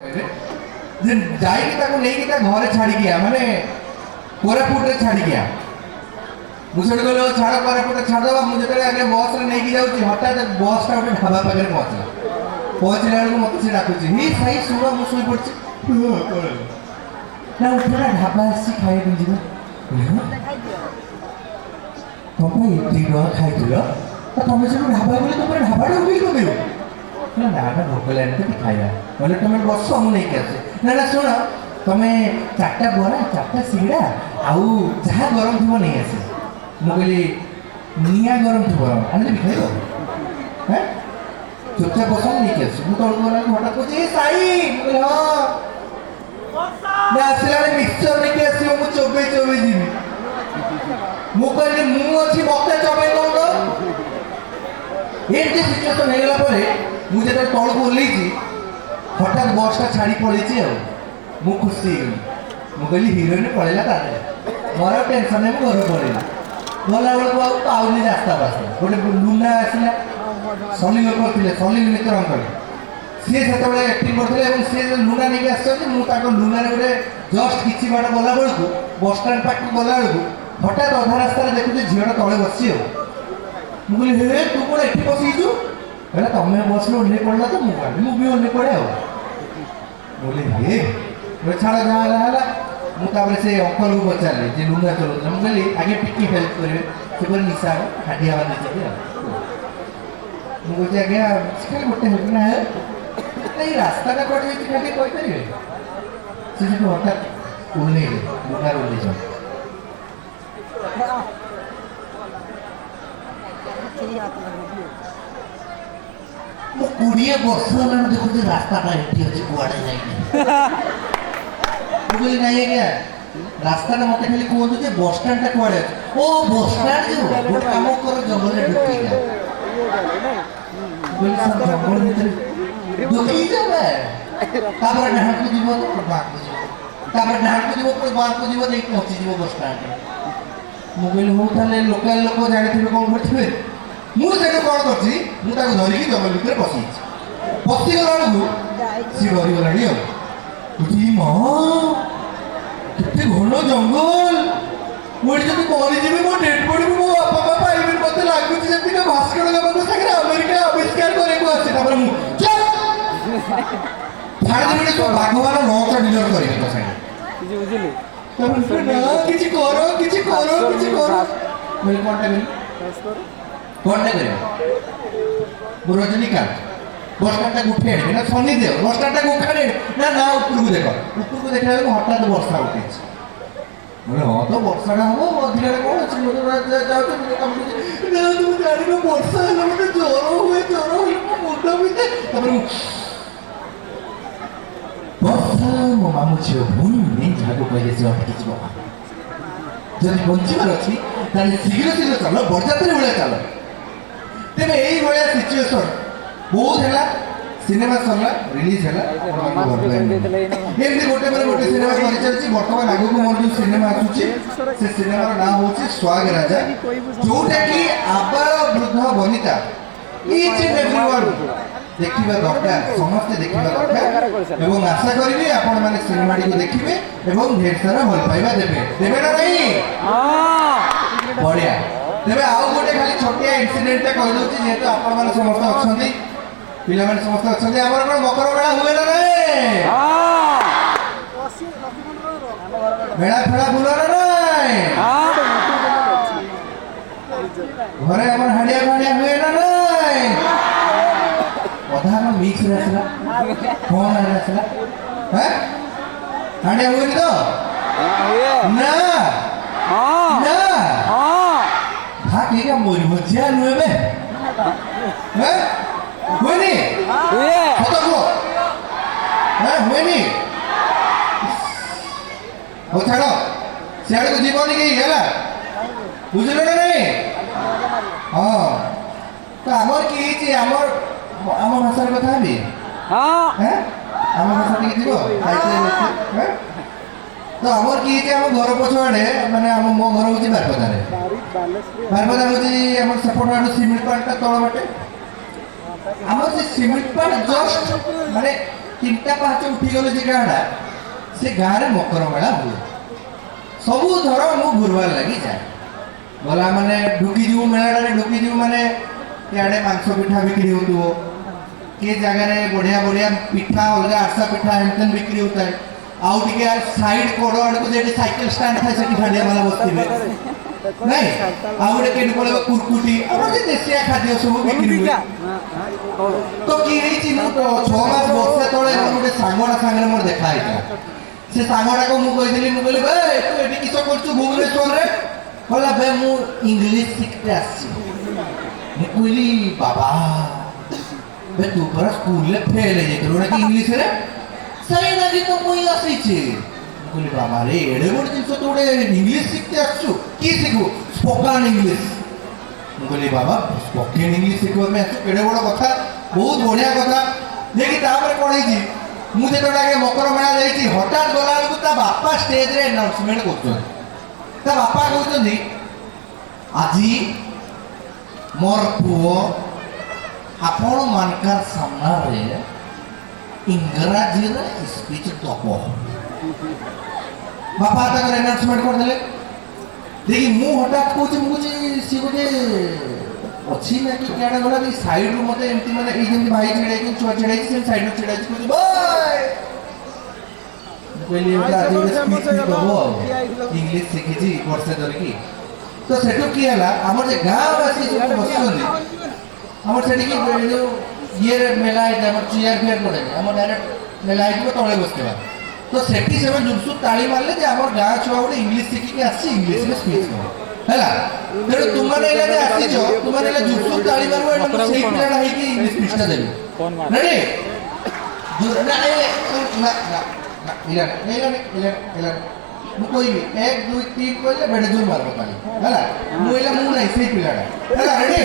ଯେ ଯାଇକି ତାକୁ ନେଇକି ତା ଘରେ ଛାଡ଼ିକି ମାନେ କୋରାପୁଟରେ ଛାଡ଼ିକି ମୁଁ ସେଠି କହିଲି ଛାଡ଼ କୋରାପୁଟରେ ଛାଡ଼ିଦେବା। ମୁଁ ଯେତେବେଳେ ଆଗେ ବସ୍ରେ ନେଇକି ଯାଉଛି ହଠାତ୍ ବସ୍ଟା ଗୋଟେ ଢାବା ପାଖରେ ପହଞ୍ଚିଲା। ପହଞ୍ଚିଲା ବେଳକୁ ମୋତେ ସେ ଡାକୁଛି ହି ସାଇ ଶୁଣ ମୁଁ ଶୋଇପଡ଼ିଛି ନା ଉଠେନା ଢାବା ଆସିଛି ଖାଇବାକୁ ଯିବା। ତମ ପାଇଁ ଏତିକି ଟଙ୍କା ଖାଇଥିଲ ତମେ ସେଠୁ ଢାବା ଗଲେ ତମେ ଢାବାଟା ଉଠେଇ କରିବ ନା ନା ଭୋକ ଲାଗିଲା ଟିକେ ଖାଇବା ବୋଲେ ତମେ ବସ ମୁଁ ନେଇକି ଆସେ। ନା ନା ଶୁଣ ତମେ 4ଟା ବରା 4ଟା ସିଙ୍ଗଡ଼ା ଆଉ ଯାହା ଗରମ ଥିବ ନେଇ ଆସେ। ମୁଁ କହିଲି ନିଆଁ ଗରମ ଥିବ ଆଣିଦେବି ଖାଇବ ହଁ ଚୁପଚାପ ବସ ନେଇକି ଆସୁ। ମୁଁ ତଳକୁ ଗଲା ହଠାତ୍ କହୁଛି ଏ ସାଇ ମୁଁ କହିଲି ହଁ ଆସିଲା ବେଳେ ମିକ୍ସଚର ନେଇକି ଆସିବ ମୁଁ ଚୋବେଇ ଚୋବେଇ ଯିବି। ମୁଁ କହିଲି ମୁଁ ଅଛି ମତେ ଚୋବେଇ ଦଉନ। ଏମିତି ସିଚୁଏସନ୍ ହେଇଗଲା ପରେ ମୁଁ ଯେତେବେଳେ ତଳକୁ ଓହ୍ଲେଇଛି ହଠାତ୍ ବସ୍ଟା ଛାଡ଼ି ପଳେଇଛି ଆଉ ମୁଁ ଖୁସି ହେଇଗଲି। ମୁଁ କହିଲି ହିରୋଇନ୍ ପଳେଇଲା ତାହେଲେ ମୋର ଆଉ ଟେନସନ୍ ନାହିଁ। ମୁଁ ଘରକୁ ପଳେଇଲି। ଗଲାବେଳକୁ ଆଉ ପାଉନି ରାସ୍ତା ପାସ୍ତା ଗୋଟେ ଲୁନା ଆସିଲା ସଲିଲ କରିଥିଲେ ସଲିଲ ମିତ୍ର ଅଙ୍କଲ ସିଏ ସେତେବେଳେ ଆକ୍ଟିଂ କରିଥିଲେ ଏବଂ ସିଏ ଲୁନା ନେଇକି ଆସିଛନ୍ତି। ମୁଁ ତାଙ୍କ ଲୁନାରେ ଗୋଟେ ଜଷ୍ଟ କିଛି ବାଟ ଗଲାବେଳକୁ ବସଷ୍ଟାଣ୍ଡ ପାଖକୁ ଗଲାବେଳକୁ ହଠାତ୍ ଅଧା ରାସ୍ତାରେ ଦେଖୁଛି ଝିଅଟା ତଳେ ବସିଛି ଆଉ ମୁଁ କହିଲି ହେ ତୁ କ'ଣ ଏଠି ବସିଛୁ ହେଲେ ତମେ ବସିଲେ ଓହ୍ଲେଇ ପଡ଼ିଲା ତ ମୁଁ ବି ଓହ୍ଲେଇ ପଡ଼େ ଆଉ ମୁଁ କହିଲି ହେ ଛାଡ଼ ଯାହା ହେଲା ହେଲା। ମୁଁ ତାପରେ ସେ ଅଙ୍କଲକୁ ପଚାରିଲି ଯେ ଲୁଙ୍ଗା ଚଲାଉଥିଲା ମୁଁ କହିଲି ଆଗେ ଟିକେ ହେଲ୍ପ କରିବେ ସେ କହିଲେ ନିଶା ହାଣ୍ଡିଆ ବାନ୍ଧିଛନ୍ତି ଆଉ ମୁଁ କହୁଛି ଆଜ୍ଞା ଖାଲି ଗୋଟେ ହେଲ୍ପ ନା ଏଇ ରାସ୍ତାଟା କୁଆଡ଼େ ଯାଇଛି ଖାଲି କହିପାରିବେ। ସେ ସେଠୁ ହଠାତ୍ ଓହ୍ଲେଇଲେ ଲୁଗାରେ ଓହ୍ଲେଇଛନ୍ତି। ମୁଁ 20 ବର୍ଷ ହେଲାଣି ଦେଖୁଛି ରାସ୍ତାଟା ଏଠି ଅଛି କୁଆଡ଼େ ଯାଇନି। ମୁଁ କହିଲି ନାଇଁ ଆଜ୍ଞା ରାସ୍ତାଟା ମୋତେ ଖାଲି କୁହନ୍ତୁ ଯେ ବସଷ୍ଟାଣ୍ଡଟା କୁଆଡ଼େ ଅଛି। ଓ ବସଷ୍ଟାଣ୍ଡ ଯିବ ଗୋଟେ କାମ କର ଜଙ୍ଗଲରେ ଢୁକିକା ଜଙ୍ଗଲ ଭିତରେ ଢୁକିକି ଯାବେ ତାପରେ ଡାହାଣକୁ ଯିବ ବାଁକୁ ଯିବ ତାପରେ ଡାହାଣକୁ ଯିବ ପୁଣି ବାଁକୁ ଯିବ ଯାଇକି ପହଞ୍ଚିଯିବ ବସଷ୍ଟାଣ୍ଡରେ। ମୁଁ କହିଲି ହଉ ତାହେଲେ ଲୋକାଲ ଲୋକ ଜାଣିଥିବେ କ'ଣ କରିଥିବେ। ମୁଁ ସେଠୁ କ'ଣ କରିଛି ମୁଁ ତାକୁ ଧରିକି ଜଙ୍ଗଲ ଭିତରେ ପଶିଯାଇଛି। ପଶିଗଲା ବେଳକୁ ସିଏ ଡରିଗଲାଣି ଆଉ କେତେ ଘନ ଜଙ୍ଗଲ ମୁଁ ଏଠି ଯଦି ମରିଯିବି ମୋ ଡେଡ୍ ବଡିକୁ ମୋ ବାପା ମା ପାଇବେନି। ମତେ ଲାଗୁଛି ଯେମିତି ଭାସ୍କର ଗାମାଙ୍କ ସାଙ୍ଗରେ ଆମେରିକା ଆବିଷ୍କାର କରିବାକୁ ଅଛି। ତାପରେ ମୁଁ ଛାଡ଼ିଦେବି ତୁ ବାଘମାନ 9ଟା ଡିନର କରିବି ତୋ ସାଙ୍ଗେ କିଛି କର କିଛି କର କିଛି କର କଣଟା କରିବି ମୁଁ ରଜନୀକାନ୍ତ ବସଷ୍ଟାଣ୍ଡଟାକୁ ଉଠେଇ ଆଣିବି ନା ଶନି ଦେବ ବସଷ୍ଟାଣ୍ଡଟାକୁ ଉଠାଣି ନା ନା ଉପରକୁ ଦେଖ ଉପରକୁ ଦେଖିଲା ବେଳକୁ ହଠାତ୍ ବର୍ଷା ଉଠେଇଛି। ବୋଲେ ହଁ ତ ବର୍ଷାଟା ହବ ଅଧିକାରେ କ'ଣ ଅଛି ଯାଉଛ ଜାଣିବ ବର୍ଷା ହେଲା ମୋତେ ଜ୍ୱର ହୁଏ ଜ୍ୱର ହେଲେ ମୋ ମୁଣ୍ଡ ବିନ୍ଧେ। ତାପରେ ବର୍ଷା ମୋ ମାମୁଁ ଝିଅ ଭୁନି ଯାହାକୁ କହିଲେ ସେ ଅଟକିଯିବ। ଯଦି ବଞ୍ଚିବାର ଅଛି ତାହେଲେ ଶୀଘ୍ର ଶୀଘ୍ର ଚାଲ ବରଯାତ୍ରୀ ଭଳିଆ ଚାଲ। ତେବେ ଏଇଭଳିଆ ସିଚୁଏସନ୍ ବହୁତ ହେଲା। ସିନେମା ସରିଲା ରିଲିଜ୍ ହେଲା ଏମିତି ଗୋଟେ ପରେ ଗୋଟେ ସିନେମା କରିଚାଲିଛି। ବର୍ତ୍ତମାନ ଆଗକୁ ମୋର ଯେଉଁ ସିନେମା ଆସୁଛି ସେ ସିନେମାର ନାଁ ହେଉଛି ସ୍ୱାଗ ରାଜା ଯୋଉଟାକି ଆବାଳ ବୃଦ୍ଧ ବନିତା ଇଚ୍ ଆଣ୍ଡ ଏଭ୍ରିୱାନ୍ ଦେଖିବା ଦରକାର ସମସ୍ତେ ଦେଖିବା ଦରକାର ଏବଂ ଆଶା କରିବି ଆପଣମାନେ ସିନେମାଟିକୁ ଦେଖିବେ ଏବଂ ଢେର ସାରା ଭଲ ପାଇବା ଦେବେ ନା ନାହିଁ ବଢ଼ିଆ। ତେବେ ଆଉ ଗୋଟେ ଖାଲି ଛୋଟିଆ ଇନସିଡେଣ୍ଟଟା କହିଦେଉଛି ଯେହେତୁ ଆପଣମାନେ ସମସ୍ତେ ଅଛନ୍ତି ପିଲାମାନେ ସମସ୍ତେ ଅଛନ୍ତି ଆମର କ'ଣ ମକର ମେଳା ହୁଏ ନା ନାହିଁ ମେଳା ଫେଳା ବୁଲ ନା ନାହିଁ ଘରେ ଆମର ହାଣ୍ଡିଆ ଫାଣ୍ଡିଆ ହୁଏ ନା ନାହିଁ ଅଧା ଆମର ମିକ୍ସରେ ଆସିଲା କ'ଣ ଆସିଲା ହାଣ୍ଡିଆ ହୁଏନି ତ ନା ନା ଭାଗ ମଜା ନୁହେଁ ବେ ହୁଏନି ସତ କୁହ ହୁଏନି। ହଉ ଛାଡ଼ ସିଆଡ଼କୁ ଯିବନି କେହି ହେଲା ବୁଝିଲ ନା ନାହିଁ। ହଁ ତ ଆମର କି ହେଇଛି ଆମ ଭାଷାର କଥା ହେବି ଆମ ଭାଷା ଟିକେ ଯିବ ତ ଆମର କି ହେଇଛି ଆମ ଘର ପଛଆଡ଼େ ମାନେ ମୋ ଘର ହେଉଛି ବାରିପଦାରେ। ବାରିପଦା ହେଉଛି ଆମର ସେପଟ ଆଡ଼ୁ ସିମେଣ୍ଟ ପାର୍କଟା ତଳ ବାଟେ ଆମର ସେ ସିମେଣ୍ଟ ପାର୍କ ଜଷ୍ଟ ମାନେ ତିନିଟା ପାହାଚ ଉଠିଗଲେ ଯେ ଗାଁଟା ସେ ଗାଁରେ ମକର ମେଳା ହୁଏ ସବୁ ଧର ମୁଁ ଘୁରବାର ଲାଗି ଯାଏ ଗଲା ମାନେ ଢୁକିଯିବୁ ମେଳାଟାରେ ଢୁକିଯିବୁ ମାନେ ଇଆଡ଼େ ମାଂସ ପିଠା ବିକ୍ରି ହେଉଥିବ କିଏ ଜାଗାରେ ବଢ଼ିଆ ବଢ଼ିଆ ପିଠା ଅଲଗା ଆରସା ପିଠା ଏମିତି ବିକ୍ରି ହେଉଥାଏ ଆଉ ଟିକେ ସାଇଡ୍ କଡ଼ ଆଡ଼କୁ ଯେଠି ସାଇକେଲ ଷ୍ଟାଣ୍ଡ ଥାଏ ସେଠି ଖାଣ୍ଡିଆ ମାନେ ବସିଥିବେ ନାଇଁ ଆଉ ଗୋଟେ କେଠି ପଳେଇବ କୁର୍କୁଟି ଆମର ଯେ ଦେଶିଆ ଖାଦ୍ୟ ସବୁ ବିକ୍ରି ହୁଏ ତ କି ହେଇଛି ମୁଁ 6 ମାସ ବର୍ଷେ ତଳେ ମୋର ଗୋଟେ ସାଙ୍ଗଟା ସାଙ୍ଗରେ ମୋର ଦେଖା ହେଇଥିଲା ସେ ସାଙ୍ଗଟାକୁ ମୁଁ କହିଥିଲି ମୁଁ କହିଲି ଭାଇ ତୁ ଏଠି କିସ କରୁଛୁ ଭୁବନେଶ୍ୱରରେ କହିଲା ଭାଇ ମୁଁ ଇଂଲିଶ ଶିଖତେ ଆସିଛି ମୁଁ କହିଲି ବାବା ଭାଇ ତୁ ପରା ସ୍କୁଲରେ ଫେଲ୍ ହେଇଯାଇଥିଲୁ ଗୋଟେ ଇଂଲିଶରେ ସେଇ ଲାଗି ତ ମୁଇଁ ଆସିଛି ମୁଁ କହିଲି ବାବା ରେ ଏଡ଼େ ବଡ଼ ଜିନିଷ ତୁ ଗୋଟେ ଇଂଲିଶ ଶିଖତେ ଆସିଛୁ କି ଶିଖୁ ସ୍ପୋକନ୍ ଇଂଲିଶ ମୁଁ କହିଲି ବାବା ସ୍ପୋକେନ୍ ଇଂଲିଶ ଶିଖିବା ପାଇଁ ଆସିଛୁ କେଡ଼େ ବଡ଼ କଥା ବହୁତ ବଢ଼ିଆ କଥା ଦେଖି ତାପରେ କ'ଣ ହେଇଛି ମୁଁ ଯେତେବେଳେ ଆଗେ ମକର ମେଳା ଯାଇଛି ହଠାତ୍ ଗଲାବେଳକୁ ତା ବାପା ଷ୍ଟେଜରେ ଆନାଉନ୍ସମେଣ୍ଟ କରୁଛନ୍ତି ତା ବାପା କହୁଛନ୍ତି ଆଜି ମୋର ପୁଅ ଆପଣ ମାନଙ୍କର ସାମ୍ନାରେ ଇଂରାଜୀରେ ସ୍ପିଚ୍ ଦବ ବାପା ତାଙ୍କର ଆନାଉନ୍ସମେଣ୍ଟ କରିଦେଲେ ଦେଖି ମୁଁ ହଠାତ୍ କହୁଛି ମୁଁ କହୁଛି ସିଏ ଗୋଟେ ଅଛି ନା କି କିଆଡ଼େ ଗଲା କି ସାଇଡ୍ରୁ ମୋତେ ଏମିତି ମାନେ ଏଇ ଯେମିତି ଭାଇ ଛିଡ଼ା ହେଇକି ଛୁଆ ଛିଡ଼ା ହେଇଛି ସେ ସାଇଡ୍ରୁ ଛିଡ଼ା ହେଇଛି କହୁଛି ବାଏ ମୁଁ କହିଲି ଆଜି ଗୋଟେ ସ୍ପିଚ୍ ଦବ ଆଉ ଇଂଲିଶ ଶିଖିଛି ବର୍ଷେ ଧରିକି ତ ସେଠୁ କି ହେଲା ଆମର ଯେ ଗାଁବାସୀ ସବୁ ବସିଛନ୍ତି ଆମର ସେଠିକି ଯେଉଁ ଇଏରେ ମେଲା ହେଇଥାଏ ଆମର ଚେୟାର ଫେୟାର ପଡ଼େନି ଆମର ଡାଇରେକ୍ଟ ମେଲା ହେଇଥିବ ତଳେ ବସିଥିବା ତ ସେଠି ସେମାନେ ଜୁରସୁ ତାଳି ମାରିଲେ ଯେ ଆମର ଗାଁ ଛୁଆ ଗୋଟେ ଇଂଲିଶ ଶିଖିକି ଆସିଛି ଇଂଲିଶରେ ସ୍ପିଚ୍ କର ହେଲା ତେଣୁ ତୁମମାନେ ଏଇନା ଯେ ଆସିଛ ତୁମମାନେ ଏଇନା ଜୁରସୁ ତାଳି ମାରିବ ଏଇଟା ମୁଁ ସେଇ ପିଲାଟା ହେଇକି ଇଂଲିଶ ସ୍ପିଚଟା ଦେବି ରେଡି ମୁଁ କହିବି 1 2 3 କହିଲେ ବେଡ଼େ ଜୋର ମାରିବ କାଲି ହେଲା ମୁଁ ଏଇଲା ମୁଁ ନାହିଁ ସେଇ ପିଲାଟା ହେଲା ରେଡି